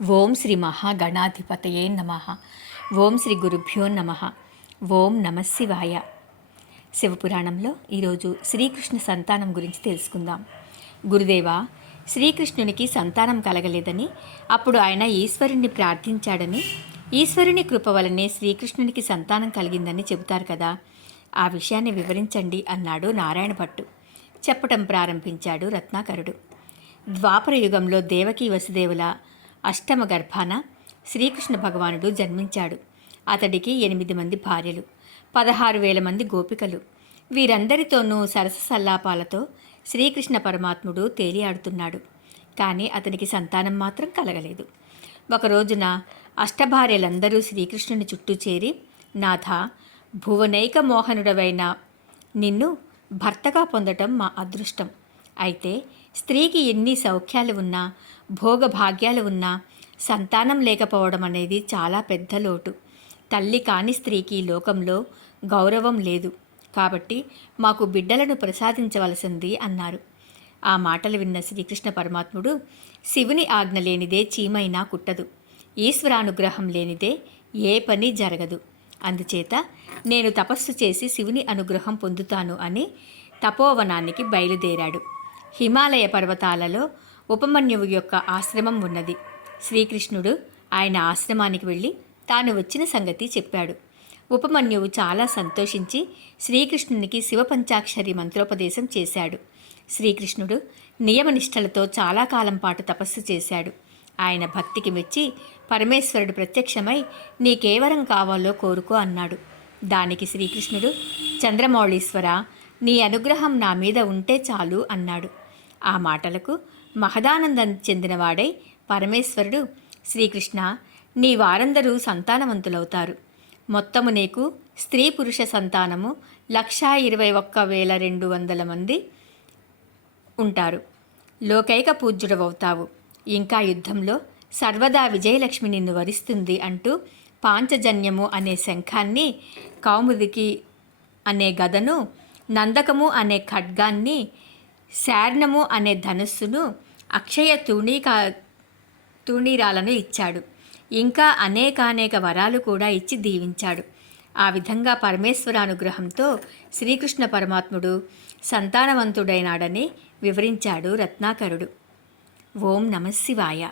ఓం శ్రీ మహాగణాధిపతయే నమః. ఓం శ్రీ గురుభ్యో నమః. ఓం నమశివాయ. శివపురాణంలో ఈరోజు శ్రీకృష్ణ సంతానం గురించి తెలుసుకుందాం. గురుదేవా, శ్రీకృష్ణునికి సంతానం కలగలేదని, అప్పుడు ఆయన ఈశ్వరుణ్ణి ప్రార్థించాడని, ఈశ్వరుని కృప వలనే శ్రీకృష్ణునికి సంతానం కలిగిందని చెబుతారు కదా, ఆ విషయాన్ని వివరించండి అన్నాడు నారాయణ భట్టు. చెప్పటం ప్రారంభించాడు రత్నాకరుడు. ద్వాపర యుగంలో దేవకీ వసుదేవుల అష్టమ గర్భాన శ్రీకృష్ణ భగవానుడు జన్మించాడు. అతడికి 8 మంది భార్యలు, 16,000 మంది గోపికలు. వీరందరితోనూ సరస సల్లాపాలతో శ్రీకృష్ణ పరమాత్ముడు తేలియాడుతున్నాడు. కానీ అతనికి సంతానం మాత్రం కలగలేదు. ఒక రోజున అష్టభార్యలందరూ శ్రీకృష్ణుని చుట్టూ చేరి, నాథ, భువనైక మోహనుడవైన నిన్ను భర్తగా పొందటం మా అదృష్టం. అయితే స్త్రీకి ఎన్ని సౌఖ్యాలు ఉన్నా, భోగభాగ్యాలు ఉన్నా సంతానం లేకపోవడం అనేది చాలా పెద్ద లోటు. తల్లి కాని స్త్రీకి లోకంలో గౌరవం లేదు. కాబట్టి మాకు బిడ్డలను ప్రసాదించవలసింది అన్నారు. ఆ మాటలు విన్న శ్రీకృష్ణ పరమాత్ముడు, శివుని ఆజ్ఞ లేనిదే చీమైనా కుట్టదు, ఈశ్వరానుగ్రహం లేనిదే ఏ పని జరగదు. అందుచేత నేను తపస్సు చేసి శివుని అనుగ్రహం పొందుతాను అని తపోవనానికి బయలుదేరాడు. హిమాలయ పర్వతాలలో ఉపమన్యువు యొక్క ఆశ్రమం ఉన్నది. శ్రీకృష్ణుడు ఆయన ఆశ్రమానికి వెళ్ళి తాను వచ్చిన సంగతి చెప్పాడు. ఉపమన్యువు చాలా సంతోషించి శ్రీకృష్ణునికి శివపంచాక్షరి మంత్రోపదేశం చేశాడు. శ్రీకృష్ణుడు నియమనిష్టలతో చాలా కాలం పాటు తపస్సు చేశాడు. ఆయన భక్తికి మెచ్చి పరమేశ్వరుడు ప్రత్యక్షమై నీకేవరం కావాలో కోరుకో అన్నాడు. దానికి శ్రీకృష్ణుడు, చంద్రమౌళీశ్వర, నీ అనుగ్రహం నా మీద ఉంటే చాలు అన్నాడు. ఆ మాటలకు మహదానందం చెందినవాడై పరమేశ్వరుడు, శ్రీకృష్ణ, నీ వారందరూ సంతానవంతులవుతారు. మొత్తము నీకు స్త్రీ పురుష సంతానము 121,200 మంది ఉంటారు. లోకైక పూజ్యుడవవుతావు. ఇంకా యుద్ధంలో సర్వదా విజయలక్ష్మి నిన్ను వరిస్తుంది అంటూ పాంచజన్యము అనే శంఖాన్ని, కౌముదికి అనే గదను, నందకము అనే ఖడ్గాన్ని, శార్ణము అనే ధనుస్సును, అక్షయ తూణీరాలను ఇచ్చాడు. ఇంకా అనేకానేక వరాలు కూడా ఇచ్చి దీవించాడు. ఆ విధంగా పరమేశ్వరానుగ్రహంతో శ్రీకృష్ణ పరమాత్ముడు సంతానవంతుడైనాడని వివరించాడు రత్నాకరుడు. ఓం నమశివాయ.